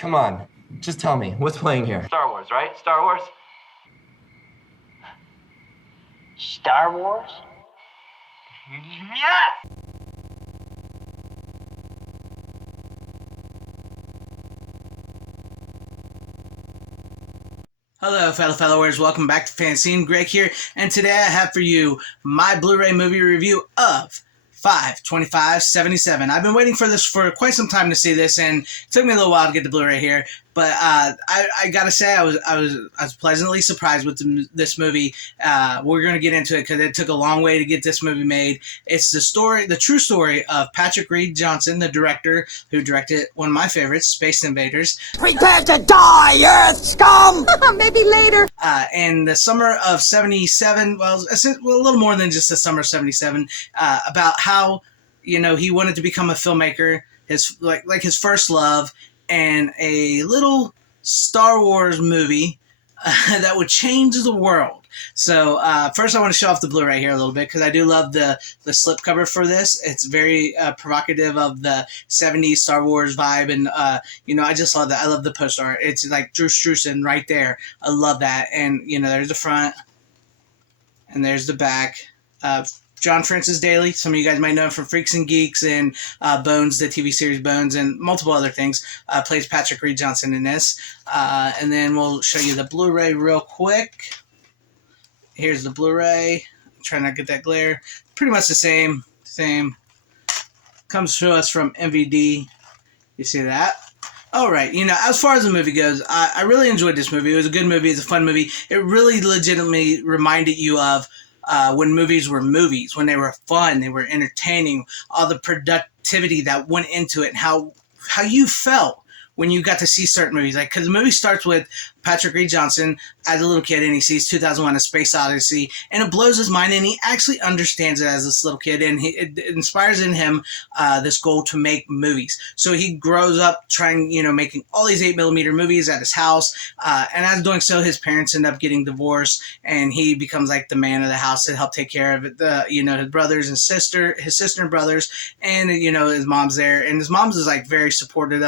Come on, just tell me, what's playing here? Star Wars, right? Star Wars? Star Wars? Yes! Hello, fellow followers. Welcome back to FanZcene. Greg here, and today I have for you my Blu-ray movie review of 5/25/77. I've been waiting for this for quite some time to see this, and it took me a little while to get the Blu-ray here. But I gotta say, I was pleasantly surprised with this movie. We're gonna get into it because it took a long way to get this movie made. It's the true story of Patrick Reed Johnson, the director who directed one of my favorites, Space Invaders. Prepare to die, Earth scum! Maybe later. In the summer of '77, well, a little more than just the summer of '77, about how he wanted to become a filmmaker, his first love, and a little Star Wars movie that would change the world. So first I want to show off the Blu-ray here a little bit because I do love the slipcover for this. It's very provocative of the 70s Star Wars vibe, and I just love that. I love the poster art. It's like Drew Struzan right there. I love that. And there's the front and there's the back. John Francis Daly, some of you guys might know him from Freaks and Geeks and Bones, the TV series Bones, and multiple other things, plays Patrick Reed Johnson in this. And then we'll show you the Blu-ray real quick. Here's the Blu-ray. I'm trying not to get that glare. Pretty much the same. Comes to us from MVD. You see that? Alright, as far as the movie goes, I really enjoyed this movie. It was a good movie. It's a fun movie. It really legitimately reminded you of when movies were movies, when they were fun, they were entertaining, all the productivity that went into it, and how you felt when you got to see certain movies. Because the movie starts with Patrick Reed Johnson as a little kid, and he sees 2001: A Space Odyssey, and it blows his mind, and he actually understands it as this little kid, and it inspires in him this goal to make movies. So he grows up trying, making all these 8mm movies at his house, and as doing so, his parents end up getting divorced, and he becomes like the man of the house to help take care of it. His brothers and his sister and brothers, and his mom's there, and his mom's is like very supportive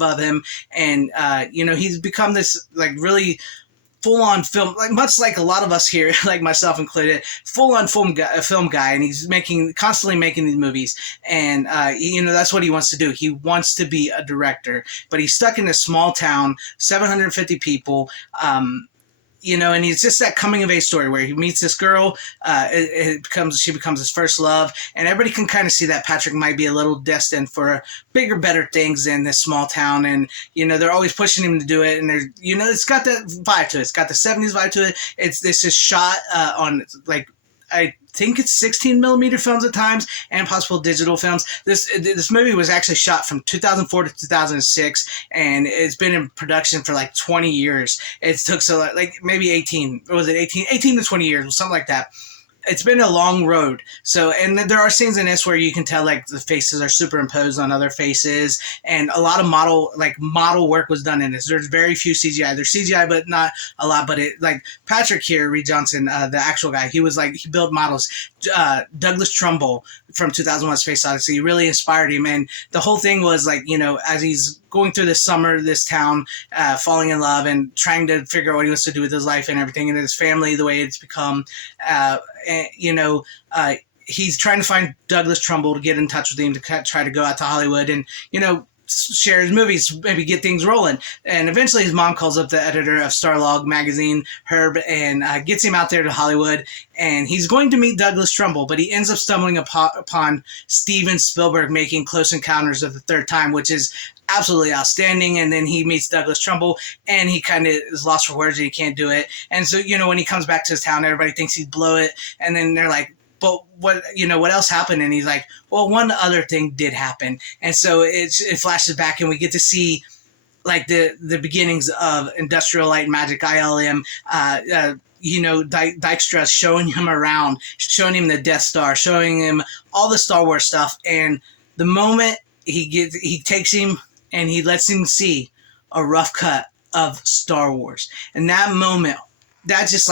of him, and he's become this like really full-on film, like much like a lot of us here, like myself included, full-on film guy, and he's constantly making these movies, and that's what he wants to do. He wants to be a director, but he's stuck in a small town, 750 people, and it's just that coming of age story where he meets this girl, she becomes his first love, and everybody can kind of see that Patrick might be a little destined for bigger, better things in this small town, and they're always pushing him to do it, and it's got that vibe to it. It's got the 70s vibe to it. This is shot on I think it's 16mm films at times and possible digital films. This movie was actually shot from 2004 to 2006, and it's been in production for like 20 years. It took maybe 18 to 20 years, something like that. It's been a long road. So, and there are scenes in this where you can tell like the faces are superimposed on other faces, and a lot of model work was done in this. There's very few CGI. There's CGI, but not a lot. But Patrick here, Reed Johnson, the actual guy, he built models. Douglas Trumbull from 2001: Space Odyssey really inspired him, and the whole thing was as he's going through this summer, this town, falling in love and trying to figure out what he wants to do with his life and everything, and his family, the way it's become. He's trying to find Douglas Trumbull to get in touch with him to try to go out to Hollywood and, share his movies, maybe get things rolling. And eventually his mom calls up the editor of Starlog magazine, Herb, and gets him out there to Hollywood. And he's going to meet Douglas Trumbull, but he ends up stumbling upon Steven Spielberg making Close Encounters of the Third Time, which is absolutely outstanding. And then he meets Douglas Trumbull, and he kind of is lost for words and he can't do it. And so, when he comes back to his town, everybody thinks he'd blow it. And then they're like, but what else happened? And he's like, well, one other thing did happen. And so it flashes back, and we get to see the beginnings of Industrial Light and Magic, ILM, Dykstra showing him around, showing him the Death Star, showing him all the Star Wars stuff. And the moment he takes him and he lets him see a rough cut of Star Wars. And that moment, that's just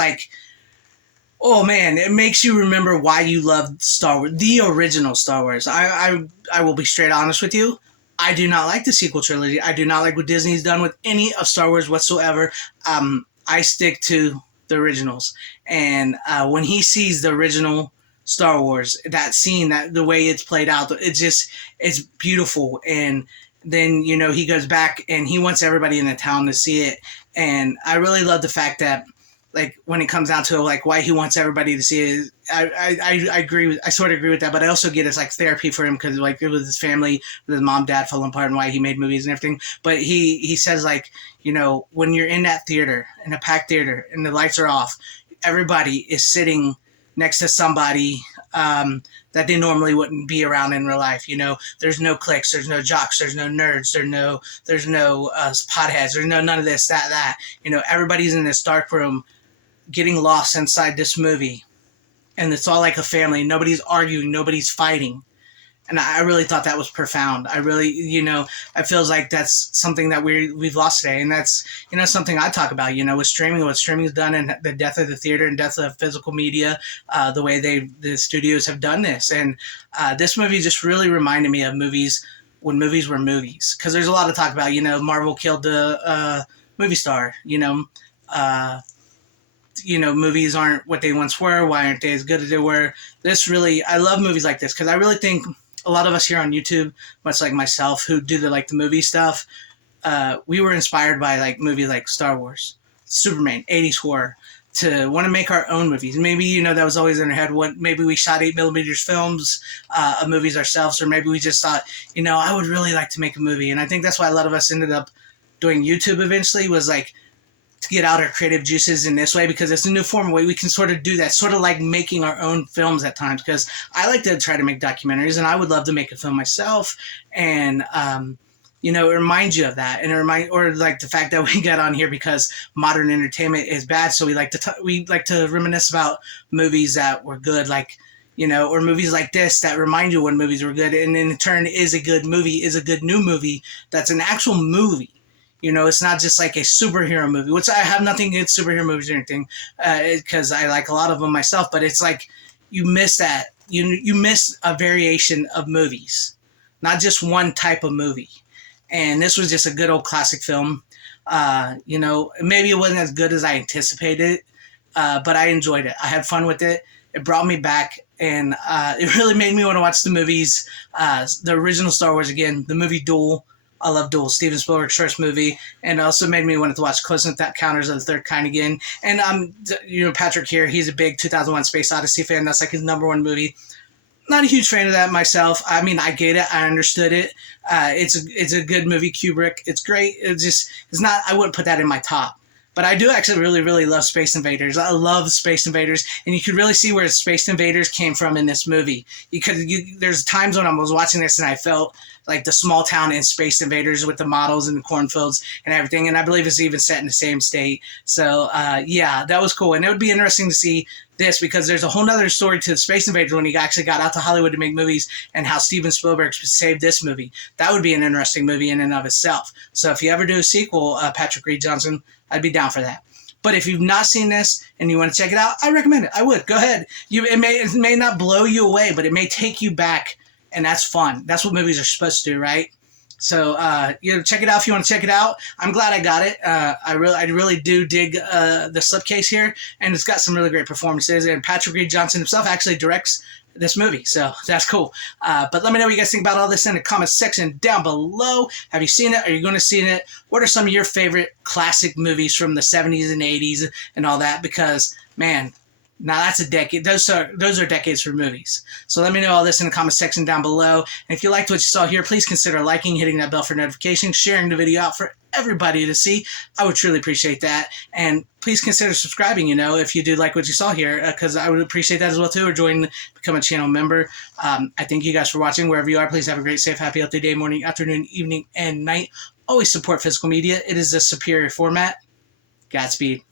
oh man, it makes you remember why you loved Star Wars, the original Star Wars. I will be straight honest with you. I do not like the sequel trilogy. I do not like what Disney's done with any of Star Wars whatsoever. I stick to the originals. And when he sees the original Star Wars, that scene, that the way it's played out, it's beautiful. And then, you know, he goes back and he wants everybody in the town to see it. And I really love the fact that, like, when it comes down to like why he wants everybody to see it, I agree with, I sort of agree with that, but I also get it's like therapy for him because like it was his family, with his mom, dad falling apart, and why he made movies and everything. But he says, like, you know, when you're in that theater, in a packed theater, and the lights are off, everybody is sitting next to somebody that they normally wouldn't be around in real life. You know, there's no cliques, there's no jocks, there's no nerds, there's no potheads, there's no none of this, that. You know, everybody's in this dark room getting lost inside this movie, and it's all like a family. Nobody's arguing, nobody's fighting. And I really thought that was profound. I really, you know, I feels like that's something that we've lost today. And that's, you know, something I talk about, you know, with streaming, what streaming's done, and the death of the theater and death of physical media, the way the studios have done this. And this movie just really reminded me of movies when movies were movies. Because there's a lot of talk about, you know, Marvel killed the movie star, you know, movies aren't what they once were. Why aren't they as good as they were? I love movies like this because I really think a lot of us here on YouTube, much like myself, who do the movie stuff, we were inspired by like movies like Star Wars, Superman, 80s horror, to want to make our own movies. Maybe, you know, that was always in our head. Maybe we shot 8mm films of movies ourselves, or maybe we just thought, you know, I would really like to make a movie. And I think that's why a lot of us ended up doing YouTube eventually, was like to get out our creative juices in this way, because it's a new form, a way we can sort of do that, sort of like making our own films at times, because I like to try to make documentaries, and I would love to make a film myself. And you know, it reminds you of that, and or like the fact that we got on here because modern entertainment is bad, so we like to reminisce about movies that were good, like, you know, or movies like this that remind you when movies were good, and in turn is a good movie, is a good new movie that's an actual movie. You know, it's not just like a superhero movie, which I have nothing against superhero movies or anything, because I like a lot of them myself. But it's like you miss that. You miss a variation of movies, not just one type of movie. And this was just a good old classic film. You know, maybe it wasn't as good as I anticipated, but I enjoyed it. I had fun with it. It brought me back, and it really made me want to watch the movies. The original Star Wars again, the movie Duel. I love Duel, Steven Spielberg's first movie, and it also made me want to watch Close Encounters of the Third Kind again. And you know, Patrick here, he's a big 2001 Space Odyssey fan. That's like his #1 movie. Not a huge fan of that myself. I mean, I get it. I understood it. It's a good movie. Kubrick. It's great. It's not. I wouldn't put that in my top. But I do actually really, really love Space Invaders. I love Space Invaders, and you could really see where Space Invaders came from in this movie. There's times when I was watching this and I felt like the small town in Space Invaders with the models and the cornfields and everything, and I believe it's even set in the same state. So, yeah, that was cool. And it would be interesting to see this, because there's a whole nother story to Space Invaders when he actually got out to Hollywood to make movies, and how Steven Spielberg saved this movie. That would be an interesting movie in and of itself. So if you ever do a sequel, Patrick Reed Johnson, I'd be down for that. But if you've not seen this and you want to check it out, I recommend it. I would. Go ahead. It may not blow you away, but it may take you back, and that's fun. That's what movies are supposed to do, right? So, you know, check it out if you want to check it out. I'm glad I got it. I really do dig the slipcase here, and it's got some really great performances. And Patrick Reed Johnson himself actually directs this movie, so that's cool. But let me know what you guys think about all this in the comments section down below. Have you seen it? Are you going to see it? What are some of your favorite classic movies from the 70s and 80s and all that? Because, man, now that's a decade. Those are decades for movies. So let me know all this in the comment section down below. And if you liked what you saw here, please consider liking, hitting that bell for notifications, sharing the video out for everybody to see. I would truly appreciate that. And please consider subscribing, you know, if you do like what you saw here, because I would appreciate that as well too, or become a channel member. I thank you guys for watching wherever you are. Please have a great, safe, happy, healthy day, morning, afternoon, evening, and night. Always support physical media. It is a superior format. Godspeed.